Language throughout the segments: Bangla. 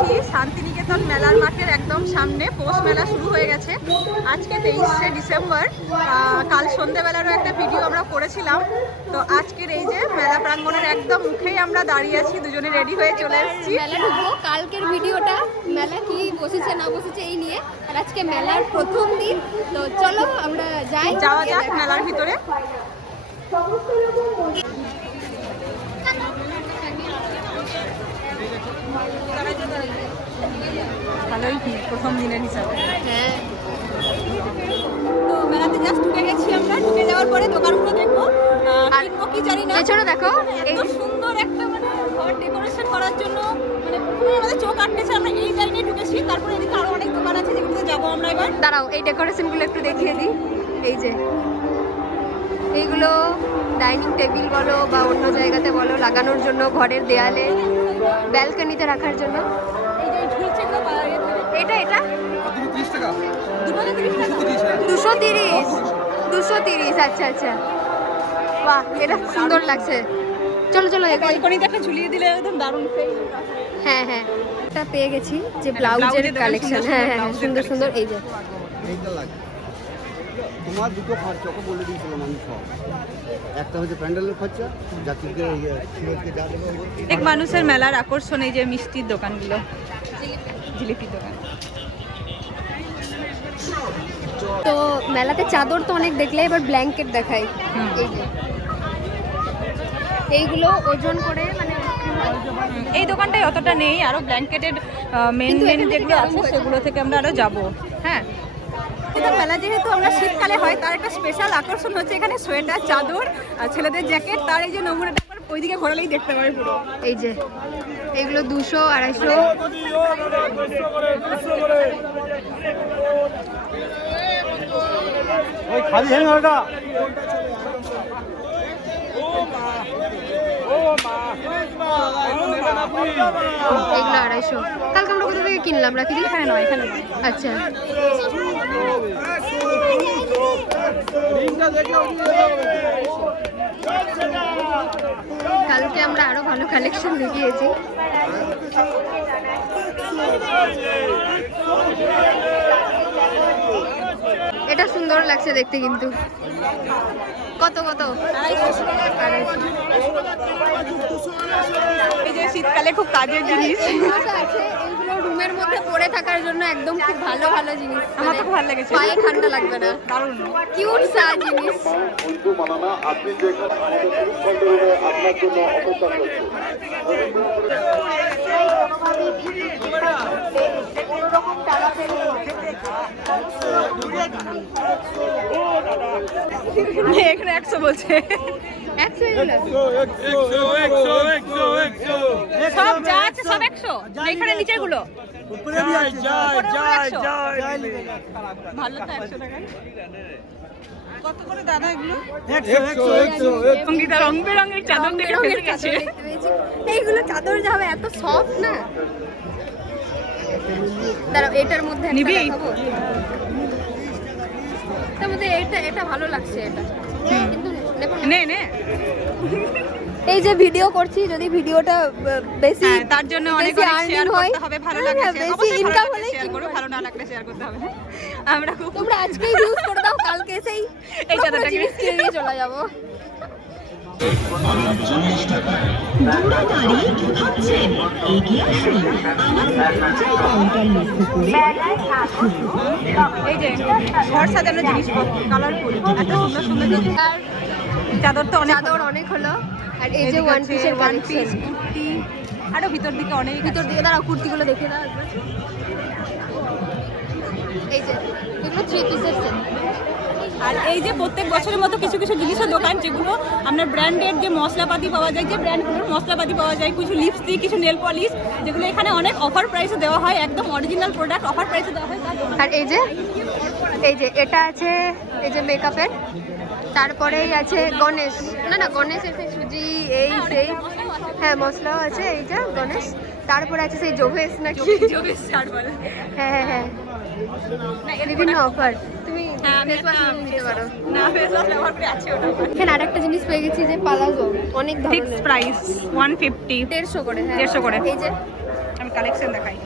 আছি শান্তিনিকেতন মেলার মাঠের একদম সামনে। পৌষ মেলা শুরু হয়ে গেছে। আজকে তেইশে ডিসেম্বর। কাল সন্ধ্যেবেলারও একটা ভিডিও আমরা করেছিলাম। তো আজকের এই যে মেলা প্রাঙ্গণের একদম মুখেই আমরা দাঁড়িয়ে আছি দুজনে রেডি হয়ে চলে এসেছি। মেলা ঢুকবো। কালকের ভিডিওটা মেলা কি বসেছে না বসেছে এই নিয়ে। আর আজকে মেলার প্রথম দিন। তো চলো আমরা যাই। যাওয়া যাক মেলার ভিতরে। ভালোই ভিড় প্রথম দিনের হিসাবে। হ্যাঁ। তো মেলাতে জাস্ট ঢুকে গেছি আমরা ঢুকে যাওয়ার পরে দোকানগুলো দেখব। আহ, আর কি জানি না। পেছনে দেখো এত সুন্দর একটা মানে ঘর ডেকোরেশন করার জন্য মানে আমাদের চোখ আটকেছে। আমরা এই জায়গায় ঢুকেছি তারপরে এদিকে আরও অনেক দোকান আছে যেগুলোতে যাব আমরা এবার। দাঁড়াও এই ডেকোরেশনগুলো একটু দেখিয়ে দিই। এই যে এইগুলো ডাইনিং টেবিল বলো বা অন্য জায়গাতে বলো লাগানোর জন্য ঘরের দেয়ালে ব্যালকনিতে রাখার জন্য। এটা এটা? হ্যাঁ। দুশো তিরিশ। দুশো তিরিশ আচ্ছা আচ্ছা। বাহ এটা সুন্দর লাগছে। চলো চলো এগোই। ঝুলিয়ে দিলে একদম দারুণ হ্যাঁ হ্যাঁ। পেয়ে গেছি যে হ্যাঁ, ব্লাউজের কালেকশন হ্যাঁ হ্যাঁ হ্যাঁ, সুন্দর সুন্দর। এই যে। তোমার দুটো খরচা বলে দিয়েছিলাম আমি সব। একটা হচ্ছে প্যান্ডেলের খরচা যাত্রীকে ফিরোজকে যা দেবে ওগুলো- এক মানুষের মেলার আকর্ষণ এই যে মিষ্টির দোকানগুলো। জিলিপির দোকান। তো মেলাতে চাদর তো অনেক দেখলে এবার ব্ল্যাঙ্কেট দেখাই। এই যে। এইগুলো ওজন করে মানে এই দোকানটায় অতটা নেই আরও ব্ল্যাঙ্কেটের মেন মেন যেগুলো আছে সেগুলো থেকে আমরা আরও যাব। হ্যাঁ। কিন্তু মেলা যেহেতু আমরা শীতকালে হয় তার একটা স্পেশাল আকর্ষণ হচ্ছে এখানে সোয়েটার চাদর আর ছেলেদের জ্যাকেট তার এই যে নমুনাটা ওইদিকে ঘোরালেই দেখতে পাবে পুরো। এই যে এগুলো দুশো আড়াইশো। ওই খালি হ্যাঁ ওটা এগুলো আড়াইশো। কালকে আমরা কোথা থেকে কিনলাম? রাখি দিই? এখানে। নয় এখানে নয় আচ্ছা কালকে আমরা আরও ভালো কালেকশন দেখিয়েছি। এটা সুন্দর লাগছে দেখতে কিন্তু। কত কত? শীতকালে খুব কাজের জিনিস জিনিস আছে এগুলো রুমের মধ্যে পরে থাকার জন্য একদম খুব ভালো ভালো জিনিস। আমার তো মানে ভালো লেগেছে। পায়ে ঠান্ডা লাগবে না। দারুণ। কিউট সা জিনিস। বন্ধু মানানা আপনি দেখুন আমাদের পুরুষ আপনার জন্য অপেক্ষা করছে এখানে একশো বলছে। সব যা আছে সব একশো। এখানে নিচেরগুলো ভালো তো একশো টাকা। কত করে দাদা এগুলো? সঙ্গীতা রং বেরঙের চাদর দেখে ফেসে গেছে। এইগুলো চাদর যা হবে এত সফট না। দাঁড়াও এটার মধ্যে নিবি? দেখাবো তার মধ্যে এটা এটা ভালো লাগছে এটা। কিন্তু নে। নে এই যে ভিডিও করছি যদি ভিডিওটা বেশি হ্যাঁ, তার জন্য অনেক অনেক শেয়ার করতে হবে ভালো হ্যাঁ, লাগলে হ্যাঁ, বেশি ইনকাম হলে শেয়ার করো ভালো না লাগলে শেয়ার করতে হবে। আমরা খুব তোমরা আজকেই ইউজ করে দাও কালকে এসেই এই চাদরটাকে- নিয়ে চলে যাব। দৌড়াতাড়ি ভাবছেন এগিয়ে আসুন। আমাদের যে কাউন্টার লক্ষ্য করে। এই যে ঘর সাজানোর জিনিসপত্র কালারফুল এত সুন্দর সুন্দর জিনিস। চাদর তো অনেক চাদর অনেক হলো। আর এই যে ওয়ান পিসের ওয়ান পিস কুর্তি। আরও ভিতর দিকে অনেক ভিতর দিকে দাঁড়াও কুর্তিগুলো দেখে দাও এই যে এগুলো থ্রি পিসের সেট আর এই যে প্রত্যেক বছরের মতো কিছু কিছু জিনিসের দোকান যেগুলো আপনার ব্র্যান্ডেড যে মশলাপাতি পাওয়া যায় যে ব্র্যান্ডগুলোর মশলাপাতি পাওয়া যায় কিছু লিপস্টিক কিছু নেল পলিশ যেগুলো এখানে অনেক অফার প্রাইসে দেওয়া হয় একদম অরিজিনাল প্রোডাক্ট অফার প্রাইসে দেওয়া হয়। আর এই যে এই যে এটা আছে এই যে মেকআপের তারপরেই আছে গণেশ। না না গণেশ এসে সুজি এই সেই। হ্যাঁ মশলাও আছে এইটা গণেশ। তারপরে আছে সেই জোভেস নাকি? হ্যাঁ হ্যাঁ হ্যাঁ। বিভিন্ন অফার তুমি হ্যাঁ ফেস ওয়াশ নিতে পারো। না ফেস ওয়াশ ব্যবহার করে আছে ওটা। এখানে আরেকটা জিনিস পেয়ে গেছি যে পালাজো অনেক ফিক্স প্রাইস ওয়ান ফিফটি দেড়শো করে হ্যাঁ। 150 করে। এই যে। আমি কালেকশন দেখাই।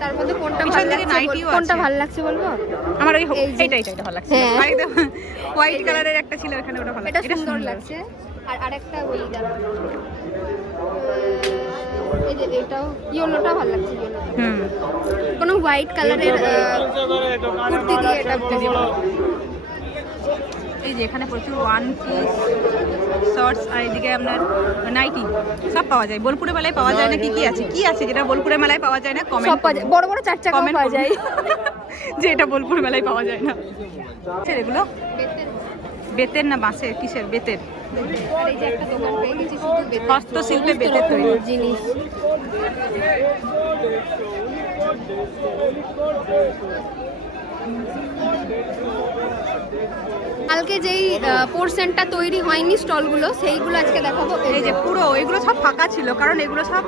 তার মধ্যে কোনটা ভালো লাগছে কোনটা। ভালো লাগছে বলব? আমার ওই এই এইটা এইটা ভালো লাগছে। হ্যাঁ। হোয়াইট কালারের একটা ছিল এখানে ওটা ভালো এটা সুন্দর লাগছে। আর আরেকটা বলি দাঁড়াও এই যে এটাও ইয়েলোটা ভালো লাগছে ইয়েলোটা। হুম। কোনো হোয়াইট কালারের কুর্তি দিয়ে এটা এই যে এখানে প্রচুর ওয়ান পিস শর্টস আর এদিকে আপনার নাইটি সব পাওয়া যায়। বোলপুরে মেলায় পাওয়া যায় না? কি কি আছে? কি আছে যেটা বোলপুরে মেলায় পাওয়া যায় না? সব কমেন্ট পাওয়া যায়। বড় বড় চার চাকা কমেন্ট পাওয়া যায়। যে এটা বোলপুর মেলায় পাওয়া যায় না। আচ্ছা, এগুলো? বেতের না বাঁশের? কিসের? বেতের। আর এই যে একটা দোকান পেয়ে গেছি শুধু বেতের হস্তশিল্পে বেতের তৈরি। জিনিস। কালকে যেই পোর্শনটা তৈরি হয়নি স্টলগুলো সেইগুলো আজকে দেখাবো। এই যে পুরো এগুলো সব ফাঁকা ছিল কারণ এগুলো সব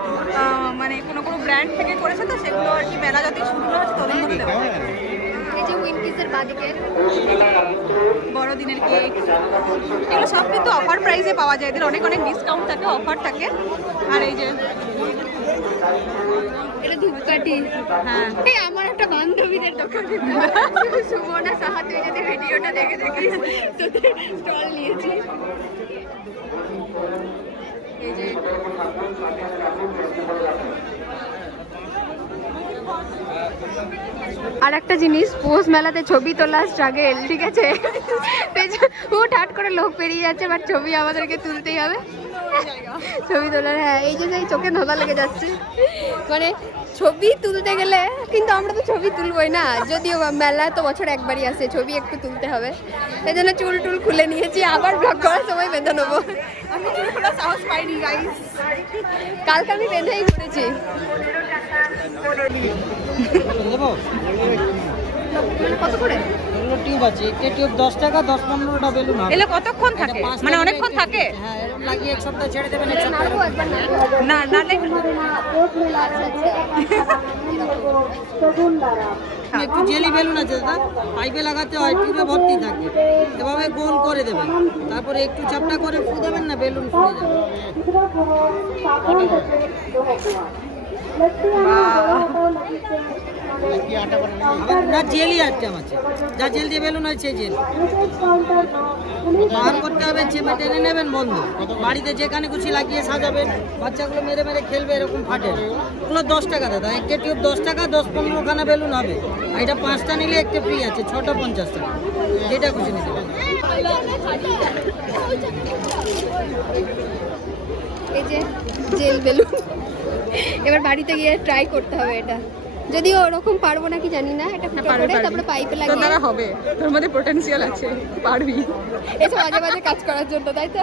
মানে কোনো কোনো ব্র্যান্ড থেকে করেছে তো সেগুলো আর কি মেলা যতই শুরু হচ্ছে ততদিন দেওয়া বাদিকে বড়দিনের কেক এগুলো সব কিন্তু অফার প্রাইসে পাওয়া যায়। এদের অনেক অনেক ডিসকাউন্ট থাকে অফার থাকে। আর এই যে এটা ধূপকাঠি। হ্যাঁ। এই আমার একটা বান্ধবীদের দোকান। সুবর্ণা সাহা তুই যদি ভিডিওটা দেখে দেখিস তোদের স্টল নিয়েছি। এই যে আর একটা জিনিস, পৌষ মেলাতে ছবি তোলা স্ট্রাগেল ঠিক আছে? হুট, হাট করে লোক পেরিয়ে যাচ্ছে বাট ছবি আমাদেরকে তুলতেই হবে। ছবি তোলার হ্যাঁ এই যে সেই চোখে ধোঁধা লেগে যাচ্ছে। মানে ছবি তুলতে গেলে, কিন্তু আমরা তো ছবি তুলবই না। যদিও মেলা তো বছর একবারই আসে, ছবি একটু তুলতে হবে। এই জন্য চুল টুল খুলে নিয়েছি, আবার ব্লগ করার সময় বেঁধে নেব। আমি চুল খোলা সাহস পাইনি গাইস কালকে আমি বেঁধেই করেছি দেবো কত করে? এগুলো টিউব আছে একটা টিউব টাকা বেলুন হবে এগুলো কতক্ষণ থাকে? মানে অনেকক্ষণ থাকে? হ্যাঁ এরকম লাগিয়ে এক সপ্তাহ ছেড়ে দেবেন এক সপ্তাহ নাড়বো একবার না একটু জেলি বেলুন আছে দাদা। পাইপে লাগাতে হয় টিউবে ভর্তি থাকে। এভাবে গোল করে দেবেন। তারপরে একটু চাপটা করে ফু দেবেন না বেলুন ফুলে যাবে না জেলি আইটেম আছে যা জেল দিয়ে বেলুন সেই জেল বার করতে হবে চেপে টেনে নেবেন বন্ধ বাড়িতে যেখানে খুশি লাগিয়ে সাজাবেন বাচ্চাগুলো মেরে মেরে খেলবে এরকম ফাটে ওগুলো দশ টাকা দাদা একটা টিউব দশ টাকা দশ পনেরো খানা বেলুন হবে আর এটা পাঁচটা নিলে একটা ফ্রি আছে ছটা পঞ্চাশ টাকা যেটা খুশি নিতে পারেন এই যে জেল বেলুন এবার বাড়িতে গিয়ে ট্রাই করতে হবে এটা। যদিও ওরকম পারব নাকি জানি না এটা ফুটো পারবি, করে তারপরে পাইপে তোর লাগিয়ে। দ্বারা হবে। তোর মধ্যে পোটেনশিয়াল আছে পারবি। এসব মাঝে মাঝে কাজ করার জন্য তাই তো?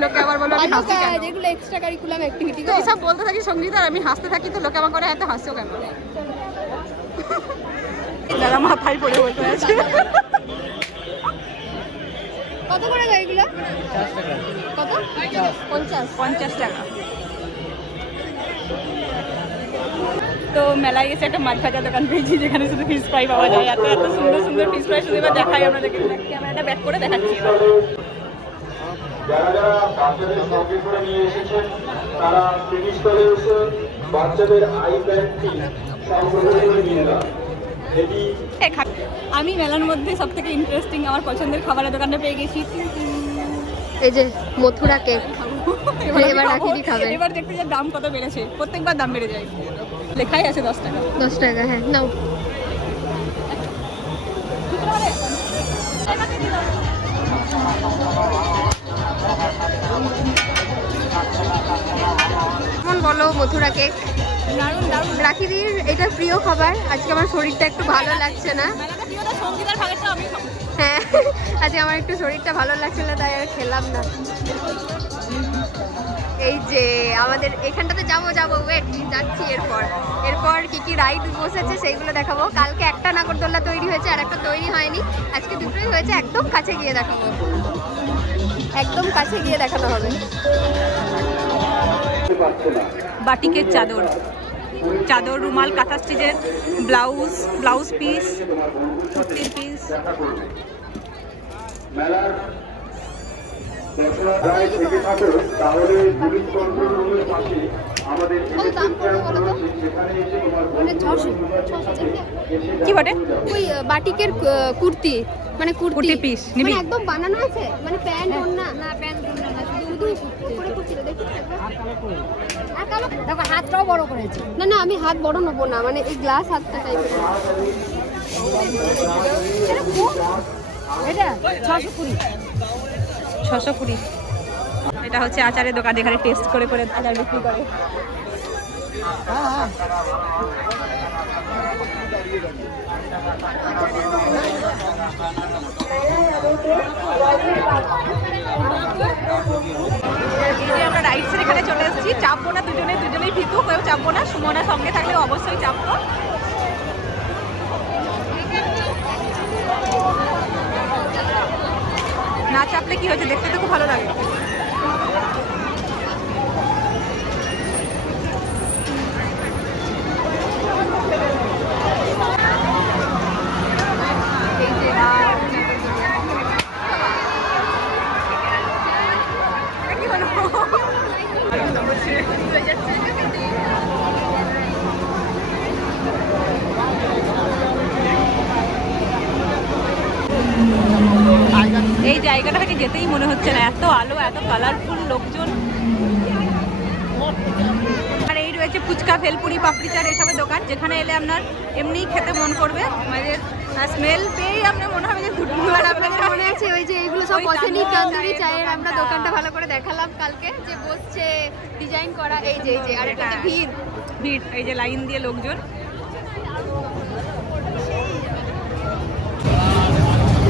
লোকে আবার বলবে আমি হাসি কেন? এগুলো এক্সট্রা কারিকুলাম অ্যাক্টিভিটি তো এইসব বলতে থাকি সংগীত আর আমি হাসতে থাকি তো লোকে আমার করে এত হাসছো কেন? দাদা মাথায় পড়ে বসে আছে। কত করে এগুলো? কত? পঞ্চাশ। পঞ্চাশ টাকা। তো মেলায় এসে একটা মাছ ভাজা দোকান পেয়েছি যেখানে শুধু ফিশ ফ্রাই পাওয়া যায়। এত এত সুন্দর সুন্দর ফিশ ফ্রাই শুধু এবার দেখাই আপনাদেরকে। ক্যামেরাটা ব্যাক করে দেখাচ্ছি। যারা যারা বাচ্চাদের সঙ্গে করে নিয়ে এসেছেন তারা ফিনিশ করে এসে বাচ্চাদের আই ব্যাগটি সংগ্রহ করে নিয়ে যান। খা- আমি মেলার মধ্যে সব থেকে ইন্টারেস্টিং আমার পছন্দের খাবারের দোকানটা পেয়ে গেছি। এই যে মথুরা কেক এবার এবার খাবে। এবার দেখতে যে দাম কত বেড়েছে। প্রত্যেকবার দাম বেড়ে যায়। লেখাই আছে দশ টাকা। দশ টাকা হ্যাঁ নাও। কেমন বলো মথুরা কেক। দারুণ দারুণ। রাখিদির এটা প্রিয় খাবার। আজকে আমার শরীরটা একটু ভালো লাগছে না। হ্যাঁ আজকে আমার একটু শরীরটা ভালো লাগছিল না তাই আর খেলাম না। এই যে আমাদের এখানটাতে যাব যাব ওয়েট যাচ্ছি এরপর। এরপর কি কি রাইড বসেছে সেইগুলো দেখাবো। কালকে একটা নাগরদোল্লা তৈরি হয়েছে আর একটা তৈরি হয়নি। আজকে দুটোই হয়েছে, একদম কাছে গিয়ে দেখাবো। একদম কাছে গিয়ে দেখানো হবে। বাটিকের চাদর। চাদর, রুমাল, কাঁথা স্টিচের ব্লাউজ ব্লাউজ পিস কুর্তির পিস থেকে থাকো তাহলে পুলিশ কন্ট্রোল রুমের পাশে আমাদের মানে কি বটে? ওই বাটিকের কুর্তি মানে কুর্তি। piece, মানে একদম বানানো আছে? মানে প্যান্ট ওড়না? না প্যান্ট না শুধু উপরে দেখো হাতটাও বড় করেছে। না না আমি হাত বড় নেব না মানে এই গ্লাস হাতটা টাইপের এটা ছশো কুড়ি। ছশো কুড়ি। এটা হচ্ছে আচারের দোকান এখানে টেস্ট করে করে আচার বিক্রি করে। আমরা রাইডসের এখানে চলে এসেছি। চাপবো না দুজনে দুজনেই ভীতু, কেউ চাপবো না। সুমনা সঙ্গে থাকলে অবশ্যই চাপবো। না চাপলে কি হয়েছে? দেখতে তো খুব ভালো লাগে এই যে এটা কি হলো এই জায়গাটা থেকে যেতেই মনে হচ্ছে না এত আলো এত কালারফুল লোকজন আর এই রয়েছে ফুচকা ভেলপুরি পাপড়ি চাট এসবের দোকান যেখানে এলে আপনার এমনিই খেতে মন করবে। মানে স্মেল পেয়েই আপনার মনে হবে যে দুপুরবেলা আপনাদের মনে আছে ওই যে এইগুলো সব বসেনি তন্দুরি চায়ের আমরা দোকানটা। ভালো করে দেখালাম কালকে যে বসছে ডিজাইন করা এই যে এই যে আর এটাতে হ্যাঁ। ভিড়। ভিড় এই যে লাইন দিয়ে লোকজন।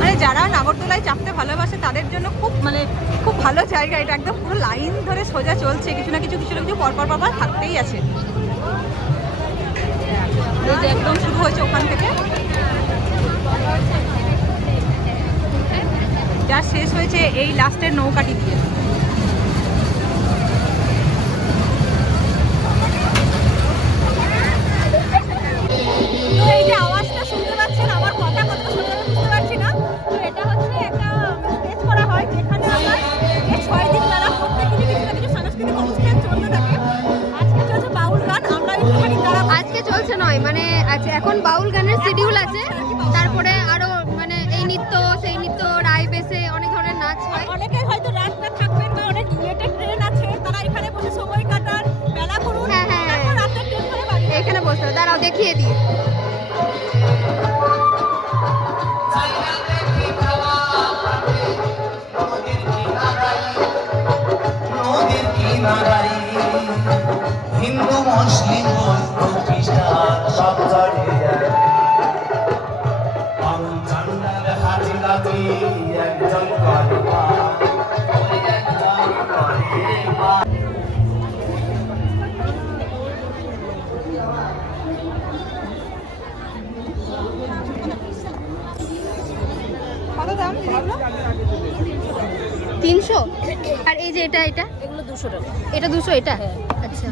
মানে যারা নাগরদোলায় চাপতে ভালোবাসে তাদের জন্য খুব মানে খুব ভালো জায়গা এটা। একদম পুরো লাইন ধরে সোজা চলছে কিছু না কিছু কিছু না কিছু পরপর পরপর থাকতেই আছে। একদম শুরু হয়েছে ওখান থেকে। যা শেষ হয়েছে এই লাস্টের নৌকাটি দিয়ে। আজকে আজকে চলছে নয় মানে আজ- এখন বাউল গানের শিডিউল আছে তারপরে আরও মানে এই নৃত্য সেই নৃত্য রায় বেসে অনেক ধরনের নাচ হয় অনেকে হয়তো রাতটা থাকবেন বা অনেক লেটের ট্রেন আছে তারা এখানে বসে সময় কাটান মেলা করুন হ্যাঁ, হ্যাঁ, হ্যাঁ। এখানে হবে। দাঁড়াও দেখিয়ে দিই হিন্দু মুসলিম বৌদ্ধ খ্রিস্টান এই যে এটা এটা? এগুলো দুশো টাকা। এটা দুশো এটা? আচ্ছা।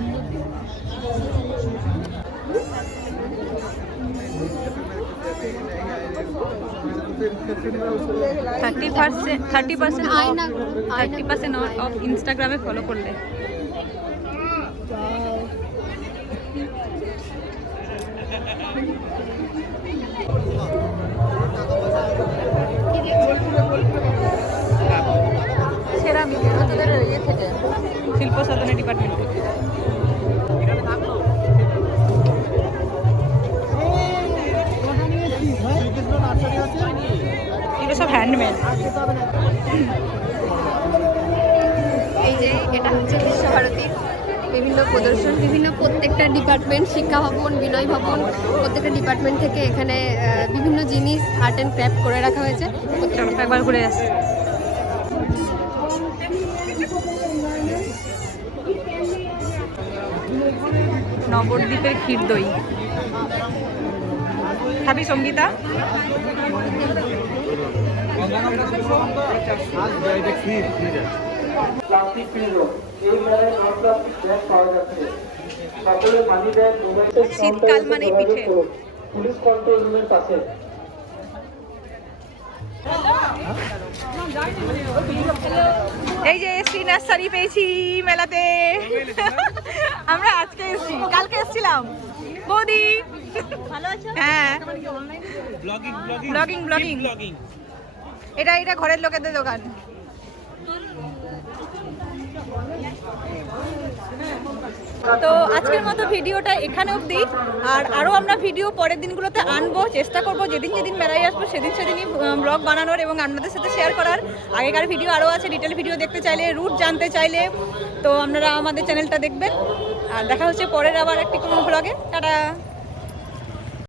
Thirty percent thirty percent thirty percent off ইনস্টাগ্রামে ফলো করলে। শিল্প সাধনা ডিপার্টমেন্ট এগুলো সব হ্যান্ডমেড এই যে এটা হচ্ছে বিশ্বভারতী। বিভিন্ন প্রদর্শন বিভিন্ন প্রত্যেকটা ডিপার্টমেন্ট শিক্ষা ভবন বিনয় ভবন প্রত্যেকটা ডিপার্টমেন্ট থেকে এখানে বিভিন্ন জিনিস আর্ট অ্যান্ড ক্রাফট করে রাখা হয়েছে। একবার ঘুরে আসি। নবদ্বীপের ক্ষীর দই। খাবি সঙ্গীতা? মানি শীতকাল মানেই পিঠে। পুলিশ কন্ট্রোল রুমের পাশে এই যে শ্রী নার্সারি পেয়েছি মেলাতে। আমরা আজকে এসেছি কালকে এসেছিলাম। বৌদি। ভালো আছো? হ্যাঁ। ব্লগিং ব্লগিং ব্লগিং এটা এটা ঘরের লোকেদের দোকান। তো আজকের মতো ভিডিওটা এখানে অবধি। আর আরও আমরা ভিডিও পরের দিনগুলোতে আনব চেষ্টা করব। যেদিন যেদিন মেলায় আসব সেদিন সেদিনই ব্লগ বানানোর এবং আপনাদের সাথে শেয়ার করার। আগেকার ভিডিও আরও আছে ডিটেল ভিডিও দেখতে চাইলে রুট জানতে চাইলে। তো আপনারা আমাদের চ্যানেলটা দেখবেন। আর দেখা হচ্ছে পরের আবার একটি কোনো ব্লগে টাটা।